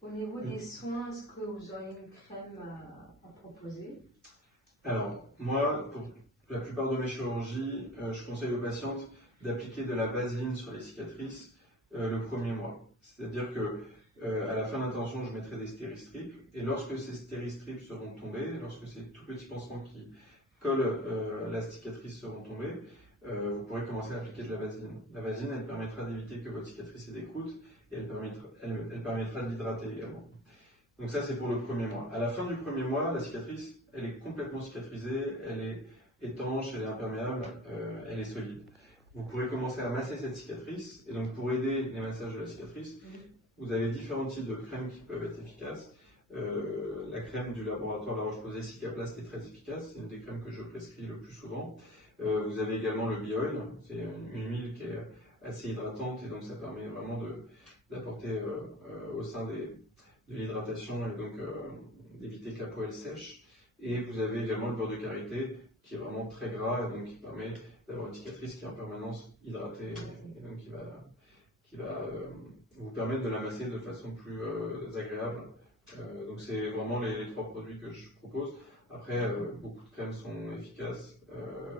Au niveau des soins, est-ce que vous auriez une crème à proposer? Alors, moi, pour la plupart de mes chirurgies, je conseille aux patientes d'appliquer de la vaseline sur les cicatrices le premier mois. C'est-à-dire que à la fin de l'intervention, je mettrai des stéristrips, et lorsque ces stéristrips seront tombés, lorsque ces tout petits pansements qui collent la cicatrice seront tombés, vous pourrez commencer à appliquer de la vaseline. La vaseline, elle permettra d'éviter que votre cicatrice ait des croûtes, et elle permettra de l'hydrater également. Donc ça, c'est pour le premier mois. À la fin du premier mois, la cicatrice, elle est complètement cicatrisée, elle est étanche, elle est imperméable, elle est solide. Vous pourrez commencer à masser cette cicatrice, et donc pour aider les massages de la cicatrice, vous avez différents types de crèmes qui peuvent être efficaces. La crème du laboratoire La Roche-Posay Cicaplast est très efficace, c'est une des crèmes que je prescris le plus souvent. Vous avez également le Bioil, c'est une huile qui est assez hydratante, et donc ça permet vraiment d'apporter au sein de l'hydratation, et donc d'éviter que la peau elle sèche. Et vous avez également le beurre de karité qui est vraiment très gras, et donc qui permet d'avoir une cicatrice qui est en permanence hydratée, et donc qui va vous permettre de la masser de façon plus agréable. Donc c'est vraiment les trois produits que je propose. Après, beaucoup de crèmes sont efficaces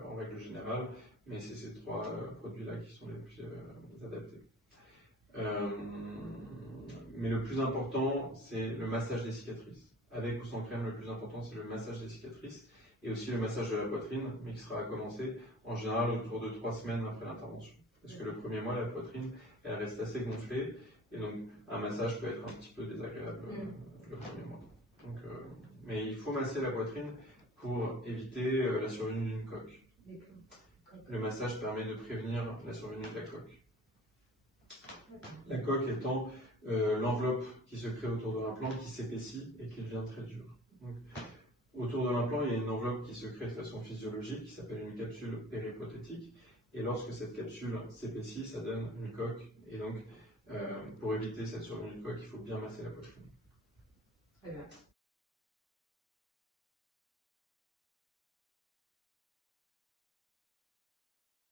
en règle générale, mais c'est ces trois produits-là qui sont les plus adaptés. Mais le plus important, c'est le massage des cicatrices. Avec ou sans crème, le plus important, c'est le massage des cicatrices, et aussi le massage de la poitrine, mais qui sera à commencer en général autour de 3 semaines après l'intervention. Parce que le premier mois, la poitrine, elle reste assez gonflée, et donc un massage peut être un petit peu désagréable le premier mois. Donc, mais il faut masser la poitrine pour éviter la survenue d'une coque. Le massage permet de prévenir la survenue de la coque. La coque étant l'enveloppe qui se crée autour de l'implant, qui s'épaissit et qui devient très dure. Donc, autour de l'implant, il y a une enveloppe qui se crée de façon physiologique, qui s'appelle une capsule périprothétique. Et lorsque cette capsule s'épaissit, ça donne une coque. Et donc, pour éviter cette survenue de coque, il faut bien masser la poitrine. Très bien.